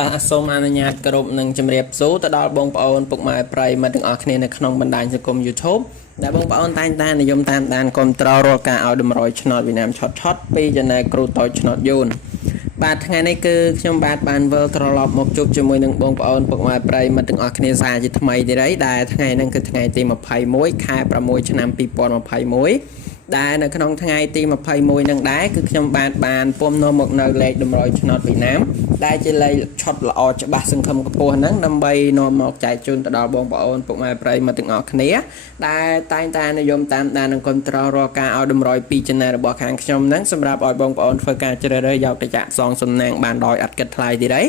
បាទសូមអនុញ្ញាតគោរពនឹងជម្រាបសួរទៅដល់បងប្អូនពុកម៉ែប្រិយមិត្តទាំងអស់គ្នានៅក្នុងបណ្ដាញសង្គម YouTube ដែលបងប្អូនតែងតែនិយមតាមដានគាំទ្ររាល់ការឲ្យតម្រុយឆ្នោតវៀតណាមឆុតពីចំណែកគ្រូតូចឆ្នោតយូនបាទថ្ងៃនេះគឺខ្ញុំបាទបានវិលត្រឡប់មកជួបជាមួយនឹងបងប្អូនពុកម៉ែប្រិយមិត្តទាំងអស់គ្នាសាជាថ្មីទៀតហើយដែលថ្ងៃហ្នឹងគឺថ្ងៃទី21ខែ6ឆ្នាំ2021ដែលនៅក្នុងថ្ងៃទី21នឹងដែរគឺខ្ញុំបានពំនាំមកនៅលេខតម្រុយឆ្នោតវៀតណាមដែលជាលេខឆុតល្អច្បាស់សង្ឃឹមខ្ពស់ហ្នឹងដើម្បីនាំមកចែកជូនទៅដល់បងប្អូនពុកម៉ែប្រិយមិត្តទាំងអស់គ្នាដែលតែងតែនិយមតាមដាននិងគាំទ្ររាល់ការឲ្យតម្រុយពីចំណែករបស់ខាងខ្ញុំហ្នឹងសម្រាប់ឲ្យបងប្អូនធ្វើការជ្រើសរើសយកទៅចាក់សងសំណាងបានដោយអត់គិតថ្លៃទៀតហើយ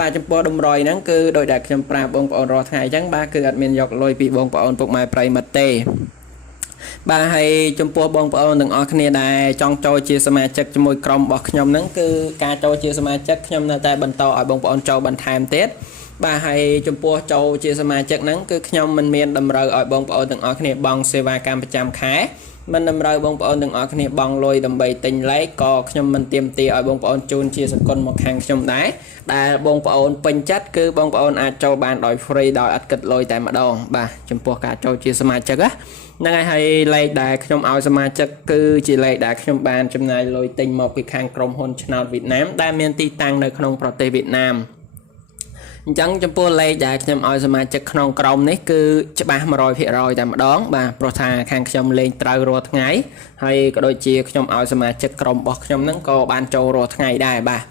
បាទចំពោះតម្រុយហ្នឹងគឺដោយដែលខ្ញុំប្រាប់បងប្អូនរាល់ថ្ងៃអញ្ចឹងបាទគឺអត់មានយកលុយពីបងប្អូនពុកម៉ែប្រិយមិត្តទេបាទហើយចំពោះបងប្អូនទាំងអស់គ្នាដែលចង់ចូលជាសមាជិកជាមួយក្រុមរបស់ខ្ញុំហ្នឹងគឺការចូលជាសមាជិកខ្ញុំនៅតែបន្តឲ្យបងប្អូនចូលបន្ថែមទៀតបាទហើយចំពោះចូលជាសមាជិកហ្នឹងគឺខ្ញុំមិនមានតម្រូវឲ្យបងប្អូនទាំងអស់គ្នាបង់សេវាកម្មប្រចាំខែមិនតម្រូវបងប្អូនទាំងអស់គ្នាបង់លុយដើម្បីទិញលេខក៏ខ្ញុំមិនទាមទារឲ្យបងប្អូនជូនជាសកលមកខាងខ្ញុំដែរដែលបងប្អូនពេញចិត្តគឺបងប្អូនអាចចូលបានដោយ free ដោយអត់គិតលុយតែម្ដងបាទចំពោះការចូលជាសមាជិកហ្នឹងហើយលេខដែលខ្ញុំឲ្យសមាជិកគឺជាលេខដែលខ្ញុំបានចំណាយលុយទិញមកពីខាងក្រុមហ៊ុនឆ្នោតវៀតណាមដែលមានទីតាំងនៅក្នុងប្រទេសវៀតណាមអញ្ចឹងចំពោះលេខដែលខ្ញុំឲ្យសមាជិកក្នុងក្រុមនេះគឺច្បាស់ 100% តែម្ដងបាទព្រោះថាខាងខ្ញុំលេងត្រូវរាល់ថ្ងៃហើយក៏ដូចជាខ្ញុំឲ្យសមាជិកក្រុមរបស់ខ្ញុំហ្នឹងក៏បានចូលរាល់ថ្ងៃដែរបាទ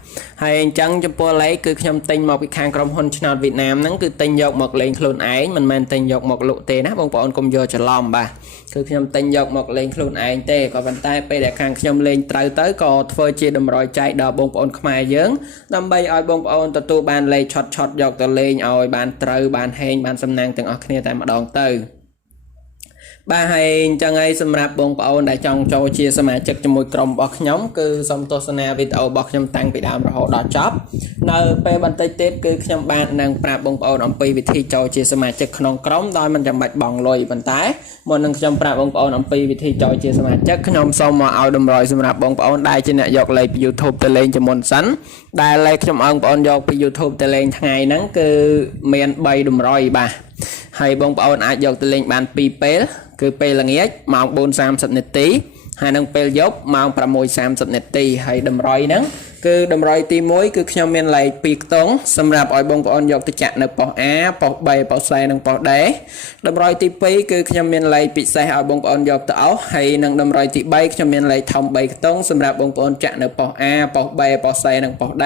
ហើយអញ្ចឹងចំពោះលេខគឺខ្ញុំទិញមកពីខាងក្រុមហ៊ុនឆ្នោតវៀតណាមហ្នឹងគឺទិញយកមកលេងខ្លួនឯងមិនមែនទិញយកមកលក់ទេណាបងប្អូនកុំយកច្រឡំបាទគឺខ្ញុំទិញយកមកលេងខ្លួនឯងទេក៏ប៉ុន្តែពេលដែលខាងខ្ញុំលេងត្រូវទៅក៏ធ្វើជាតម្រុយចែកដល់បងប្អូនខ្មែរយើងដើម្បីឲ្យបងប្អូនទទួលបានលេខឆុតយកទៅលេងឲ្យបានត្រូវបានហេងបានសំណាងទាំងអស់គ្នាតែម្ដងទៅបាទហើយអញ្ចឹងហើយសម្រាប់បងប្អូនដែលចង់ចូលជាសមាជិកជាមួយក្រុមរបស់ខ្ញុំគឺសូមទស្សនាវីដេអូរបស់ខ្ញុំតាំងពីដើមរហូតដល់ចប់នៅពេលបន្តិចទៀតគឺខ្ញុំបាននឹងប្រាប់បងប្អូនអំពីវិធីចូលជាសមាជិកក្នុងក្រុមដោយមិនចាំបាច់បង់លុយប៉ុន្តែមុននឹងខ្ញុំប្រាប់បងប្អូនអំពីវិធីចូលជាសមាជិកខ្ញុំសូមមកឲ្យតម្រុយសម្រាប់បងប្អូនដែលជាអ្នកយកលេខពី YouTube ទៅលេងជាមុនសិនដែលលេខខ្ញុំឲ្យបងប្អូនយកពី YouTube ទៅលេងថ្ងៃហ្នឹងគឺមាន3តម្រុយបាទហើយបងប្អូនអាចយកទៅលេងបាន2ពេលគឺពេលល្ងាចម៉ោង 4:30 នាទីហើយនឹងពេលយប់ម៉ោង 6:30 នាទីហើយតម្រុយហ្នឹងគឺតម្រុយទី1គឺខ្ញុំមានលេខ2ខ្ទង់សម្រាប់ឲ្យបងប្អូនយកទៅចាក់នៅប៉ុស្តិ៍ A ប៉ុស្តិ៍ B ប៉ុស្តិ៍ C និងប៉ុស្តិ៍ D តម្រុយទី2គឺខ្ញុំមានលេខពិសេសឲ្យបងប្អូនយកទៅអស់ហើយនឹងតម្រុយទី3ខ្ញុំមានលេខធំ3ខ្ទង់សម្រាប់បងប្អូនចាក់នៅប៉ុស្តិ៍ A ប៉ុស្តិ៍ B ប៉ុស្តិ៍ C និងប៉ុស្តិ៍ D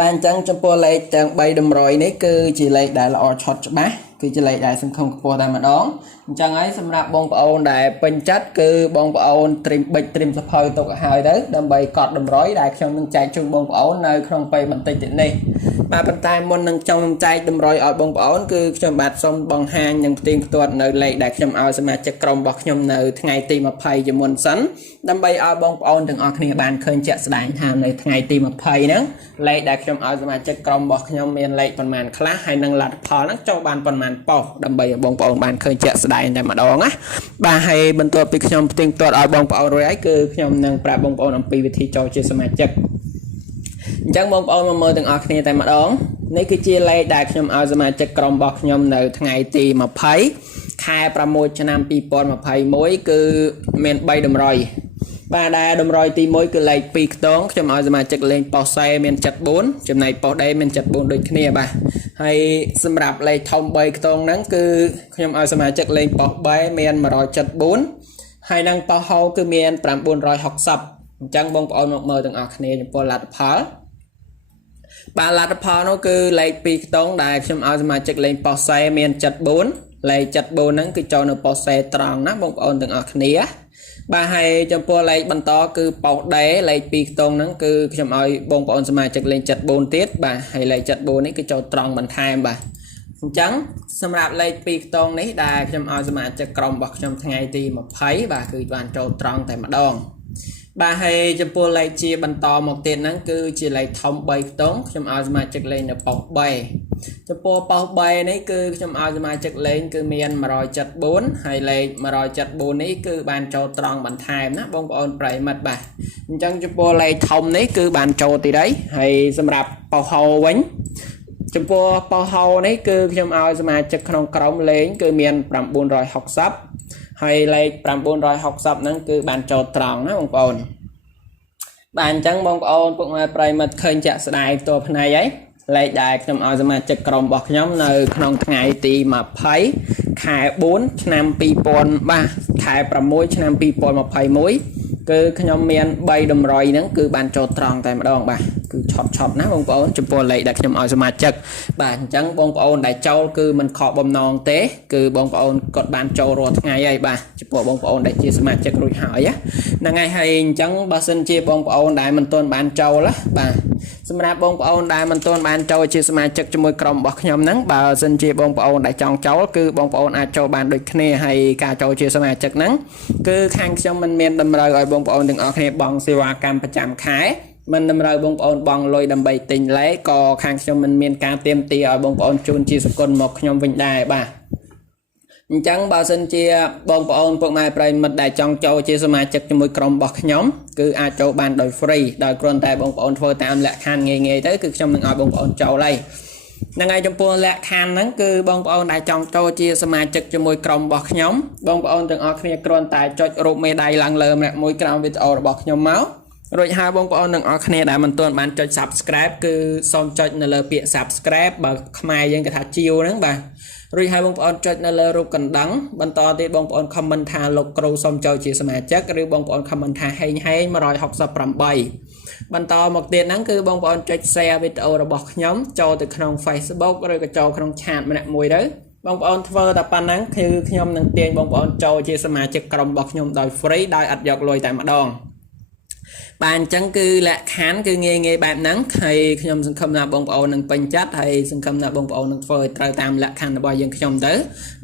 បានអញ្ចឹងចំពោះលេខទាំង3តម្រុយនេះគឺជាលេខដែលល្អឆុតច្បាស់គឺជាលេខដែលសង្ឃឹមខ្ពស់តែម្ដងអញ្ចឹងហើយសម្រាប់បងប្អូនដែលពេញចិត្តគឺបងប្អូនត្រៀមបិចត្រៀមសភៅទុកឲ្យហើយទៅដើម្បីកត់តម្រុយដែលខ្ញុំនឹងចែកជូនបងប្អូននៅក្នុងពេលបន្តិចទៀតនេះបាទប៉ុន្តែមុននឹងចង់ចែកតម្រុយឲ្យបងប្អូនគឺខ្ញុំបាទសូមបង្ហាញនិងផ្ទៀងផ្ទាត់នៅលេខដែលខ្ញុំឲ្យសមាជិកក្រុមរបស់ខ្ញុំនៅថ្ងៃទី20ជាមុនសិនដើម្បីឲ្យបងប្អូនទាំងអស់គ្នាបានឃើញជាក់ស្ដែងថានៅថ្ងៃទី20ហ្នឹងលេខដែលខ្ញុំឲ្យសមាជិកក្រុមរបស់ខ្ញុំមានលេខប៉ុន្មានខ្លះហើយនឹងលទ្ធផលហ្នឹងចូលបានប៉ុន្មានប៉ុស្តិ៍ដើម្បីឲ្យបងប្អូនបានឃើញជាក់ស្ដែងតែម្ដងណាបាទហើយបន្ទាប់ពីខ្ញុំផ្ទៀងផ្ទាត់ឲ្យបងប្អូនរួចហើយគឺខ្ញុំនឹងប្រាប់បងប្អូនអំពីវិធីចូលជាសមាជិកអញ្ចឹងបងប្អូនមកមើលទាំងអស់គ្នាតែម្ដងនេះគឺជាលេខដែលខ្ញុំឲ្យសមាជិកក្រុមរបស់ខ្ញុំនៅថ្ងៃទី20ខែ6ឆ្នាំ2021គឺមាន3តម្រុយបាទដែលតម្រុយទី1គឺលេខ2ខ្ទង់ខ្ញុំឲ្យសមាជិកលេងប៉ុស្តិ៍ C មាន74ចំណែកប៉ុស្តិ៍ D មាន74ដូចគ្នាបាទហើយសម្រាប់លេខធំ3ខ្ទង់ហ្នឹងគឺខ្ញុំឲ្យសមាជិកលេងប៉ុស្តិ៍ B មាន174ហើយនឹងប៉ុស្តិ៍ H គឺមាន960អញ្ចឹងបងប្អូនមកមើលទាំងអស់គ្នាចំពោះលទ្ធផលបាទលទ្ធផលនោះគឺលេខ2ខ្ទង់ដែលខ្ញុំឲ្យសមាជិកលេងប៉ុស្តិ៍ C មាន74លេខ74ហ្នឹងគឺចូលនៅប៉ុស្តិ៍ C ត្រង់ណាបងប្អូនទាំងអស់គ្នាបាទហើយចំពោះលេខបន្តគឺប៉ុស្តិ៍ D លេខ2ខ្ទង់ហ្នឹងគឺខ្ញុំឲ្យបងប្អូនសមាជិកលេង74ទៀតបាទហើយលេខ74នេះគឺចូលត្រង់បន្ថែមបាទអញ្ចឹងសម្រាប់លេខ2ខ្ទង់នេះដែលខ្ញុំឲ្យសមាជិកក្រុមរបស់ខ្ញុំថ្ងៃទី20បាទគឺបានចូលត្រង់តែម្ដងបាទហើយចំពោះលេខជាបន្តមកទៀតហ្នឹងគឺជាលេខធំ3ខ្ទង់ខ្ញុំឲ្យសមាជិកលេងនៅប៉ុស្តិ៍ B ចំពោះប៉ោះ3នេះគឺខ្ញុំឲ្យសមាជិកលេងគឺមាន174ហើយលេខ174នេះគឺបានចូលត្រង់បន្ថែមណាបងប្អូនប្រិយមិត្តបាទអញ្ចឹងចំពោះលេខធំនេះគឺបានចូលទីដីហើយសម្រាប់ប៉ោះហោវិញចំពោះប៉ោះហោនេះគឺខ្ញុំឲ្យសមាជិកក្នុងក្រុមលេងគឺមាន960ហើយលេខ960ហ្នឹងគឺបានចូលត្រង់ណាបងប្អូនបាទអញ្ចឹងបងប្អូនពុកម៉ែប្រិយមិត្តឃើញជាក់ស្ដែងផ្ទាល់ផ្នែកហើយលេខដែលខ្ញុំឲ្យសមាជិកក្រុមរបស់ខ្ញុំនៅក្នុងថ្ងៃទី20ខែ4ឆ្នាំ2000បាទខែ6ឆ្នាំ2021គឺខ្ញុំមាន3តម្រុយហ្នឹងគឺបានចូលត្រង់តែម្ដងបាទគឺឆត់ណាបងប្អូនចំពោះលេខដែលខ្ញុំឲ្យសមាជិកបាទអញ្ចឹងបងប្អូនដែលចូលគឺមិនខកបំណងទេគឺបងប្អូនគាត់បានចូលរាល់ថ្ងៃហើយបាទចំពោះបងប្អូនដែលជាសមាជិករួចហើយហ្នឹងហើយអញ្ចឹងបើសិនជាបងប្អូនដែលមិនទាន់បានចូលបាទសម្រាប់បងប្អូនដែលមិនទាន់បានចូលជាសមាជិកជាមួយក្រុមរបស់ខ្ញុំហ្នឹងបើសិនជាបងប្អូនដែលចង់ចូលគឺបងប្អូនអាចចូលបានដូចគ្នាហើយការចូលជាសមាជិកហ្នឹងគឺខាងខ្ញុំមិនមានតម្រូវឲ្យបងប្អូនទាំងអស់គ្នាបង់សេវាកម្មប្រចាំខែមិនតម្រូវបងប្អូនបង់លុយដើម្បីទិញលេខក៏ខាងខ្ញុំមិនមានការទាមទារឲ្យបងប្អូនជូនជាសគុណមកខ្ញុំវិញដែរបាទអញ្ចឹងបើសិនជាបងប្អូនពុកម៉ែប្រិយមិត្តដែលចង់ចូលជាសមាជិកជាមួយក្រុមរបស់ខ្ញុំគឺអាចចូលបានដោយ free ដោយគ្រាន់តែបងប្អូនធ្វើតាមលក្ខខណ្ឌងាយៗទៅគឺខ្ញុំនឹងឲ្យបងប្អូនចូលហើយហ្នឹងហើយចំពោះលក្ខខណ្ឌហ្នឹងគឺបងប្អូនដែលចង់ចូលជាសមាជិកជាមួយក្រុមរបស់ខ្ញុំបងប្អូនទាំងអស់គ្នាគ្រាន់តែចុចរូបមេដៃឡើងលើម្នាក់មួយក្រោមវីដេអូរបស់ខ្ញុំមករួចហើយបងប្អូនទាំងអស់គ្នាដែលមិនទាន់បានចុច Subscribe គឺសូមចុចនៅលើពាក្យ Subscribe បើខ្មែរយើងគេថាជាវហ្នឹងបាទរួចហើយបងប្អូនចុចនៅលើរូបកណ្ដឹងបន្តទៀតបងប្អូន comment ថាលោកគ្រូសូមចូលជាសមាជិកឬបងប្អូន comment ថាហេង168បន្តមកទៀតហ្នឹងគឺបងប្អូនចុច share វីដេអូរបស់ខ្ញុំចូលទៅក្នុង Facebook ឬក៏ចូលក្នុង chat ម្នាក់មួយទៅបងប្អូនធ្វើតែប៉ុណ្ណឹងគឺខ្ញុំនឹងទាញបងប្អូនចូលជាសមាជិកក្រុមរបស់ខ្ញុំដោយ free ដោយអត់យកលុយតែម្ដងបាទអញ្ចឹងគឺលក្ខខណ្ឌគឺងាយបែបហ្នឹងហើយខ្ញុំសង្ឃឹមថាបងប្អូននឹងពេញចិត្តហើយសង្ឃឹមថាបងប្អូននឹងធ្វើឲ្យត្រូវតាមលក្ខខណ្ឌរបស់យើងខ្ញុំទៅ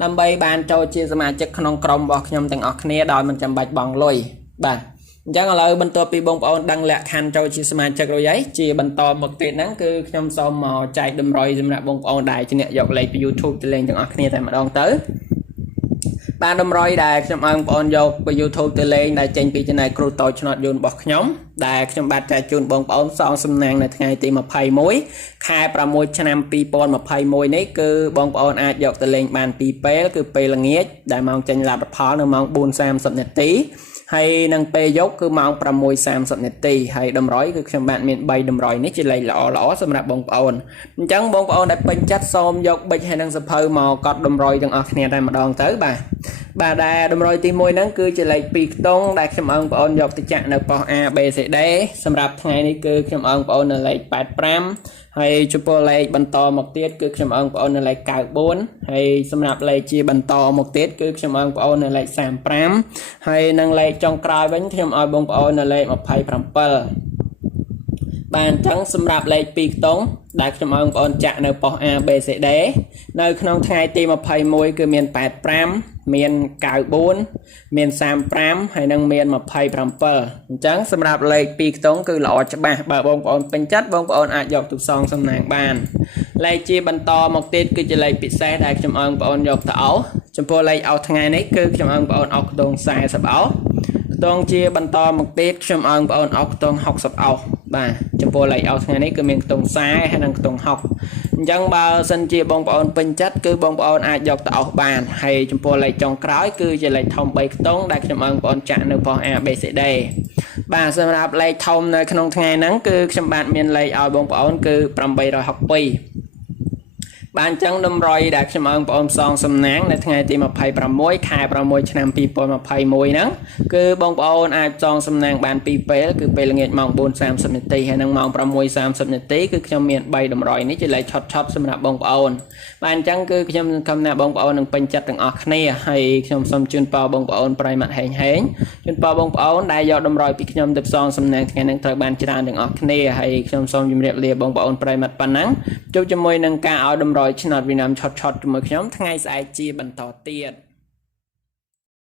ដើម្បីបានចូលជាសមាជិកក្នុងក្រុមរបស់ខ្ញុំទាំងអស់គ្នាដោយមិនចាំបាច់បង់លុយបាទអញ្ចឹងឥឡូវបន្ទាប់ពីបងប្អូនដឹងលក្ខខណ្ឌចូលជាសមាជិករួចហើយជាបន្តមកទៀតហ្នឹងគឺខ្ញុំសូមមកចែកតម្រុយសម្រាប់បងប្អូនដែលជាអ្នកយកលេខពី YouTube ទៅលេងទាំងអស់គ្នាតែម្ដងទៅបានតម្រុយដែលខ្ញុំឲ្យបងប្អូនយកពី YouTube ទៅលេងដែលចេញពីចំណែកគ្រូតូចឆ្នោតយូនរបស់ខ្ញុំដែលខ្ញុំបាទចែកជូនបងប្អូនសងសំណាងនៅថ្ងៃទី21ខែ6ឆ្នាំ2021នេះគឺបងប្អូនអាចយកទៅលេងបាន2ពេលគឺពេលល្ងាចដែលម៉ោងចេញលទ្ធផលនៅម៉ោង 4:30 នាទីហើយនឹងពេលយកគឺម៉ោង 6:30 នាទីហើយតម្រុយគឺខ្ញុំបាទមាន3តម្រុយនេះជាលេខល្អសម្រាប់បងប្អូនអញ្ចឹងបងប្អូនដែលពេញចិត្តសូមយកប៊ិចហើយនឹងសភៅមកកត់តម្រុយទាំងអស់គ្នាតែម្ដងទៅបាទដែលតម្រុយទី1ហ្នឹងគឺជាលេខ2ខ្ទង់ដែលខ្ញុំឲ្យបងប្អូនយកទៅចាក់នៅប៉ុស A B C D សម្រាប់ថ្ងៃនេះគឺខ្ញុំឲ្យបងប្អូននៅលេខ85ហើយចំពោះលេខបន្តមកទៀតគឺខ្ញុំឲ្យបងប្អូននៅលេខ94ហើយសម្រាប់លេខជាបន្តមកទៀតគឺខ្ញុំឲ្យបងប្អូននៅលេខ35ហើយនឹងលេខចុងក្រោយវិញខ្ញុំឲ្យបងប្អូននៅលេខ27បាទអញ្ចឹងសម្រាប់លេខ2ខ្ទង់ដែលខ្ញុំឲ្យបងប្អូនចាក់នៅប៉ុស A B C D នៅក្នុងថ្ងៃទី21គឺមាន85មាន94មាន35ហើយនឹងមាន27អញ្ចឹងសម្រាប់លេខ2ខ្ទង់គឺល្អច្បាស់បើបងប្អូនពេញចិត្តបងប្អូនអាចយកទៅសងសំណាងបានលេខជាបន្តមកទៀតគឺជាលេខពិសេសដែលខ្ញុំឲ្យបងប្អូនយកទៅអោសចំពោះលេខអោសថ្ងៃនេះគឺខ្ញុំឲ្យបងប្អូនអោសខ្ទង់40អោសខ្ទង់ជាបន្តមកទៀតខ្ញុំឲ្យបងប្អូនអោសខ្ទង់60អោសបាទចំពោះលេខអោសថ្ងៃនេះគឺមានខ្ទង់40ហើយនិងខ្ទង់60អញ្ចឹងបើសិនជាបងប្អូនពេញចិត្តគឺបងប្អូនអាចយកទៅអោសបានហើយចំពោះលេខចុងក្រោយគឺជាលេខធំ3ខ្ទង់ដែលខ្ញុំឲ្យបងប្អូនចាក់នៅប៉ុស A B C D បាទសម្រាប់លេខធំនៅក្នុងថ្ងៃហ្នឹងគឺខ្ញុំបាទមានលេខឲ្យបងប្អូនគឺ862បាទអញ្ចឹងតម្រុយដែលខ្ញុំឲ្យបងប្អូនសងសំណាងនៅថ្ងៃទី26ខែ6ឆ្នាំ2021ហ្នឹងគឺបងប្អូនអាចសងសំណាងបាន2ពេលគឺពេលល្ងាចម៉ោង 4:30 នាទីហើយនិងម៉ោង 6:30 នាទីគឺខ្ញុំមាន3តម្រុយនេះជាលេខឆត់សម្រាប់បងប្អូនបាទអញ្ចឹងគឺខ្ញុំសង្ឃឹមថាបងប្អូននឹងពេញចិត្តទាំងអស់គ្នាហើយខ្ញុំសូមជូនពរបងប្អូនប្រិយមិត្តហេងជូនពរបងប្អូនដែលយកតម្រុយពីខ្ញុំទៅផ្សងសំណាងថ្ងៃនេះត្រូវបានច្រើនទាំងអស់គ្នាហើយខ្ញុំសូមជម្រាបលាបងប្អូនប្រិយមិត្តប៉ុណ្ណឹងជួបជាមួយនឹងការឲ្យតម្រុយឆ្នោតវិណាមឆត់ជាមួយខ្ញុំថ្ងៃស្អែកជាបន្តទៀត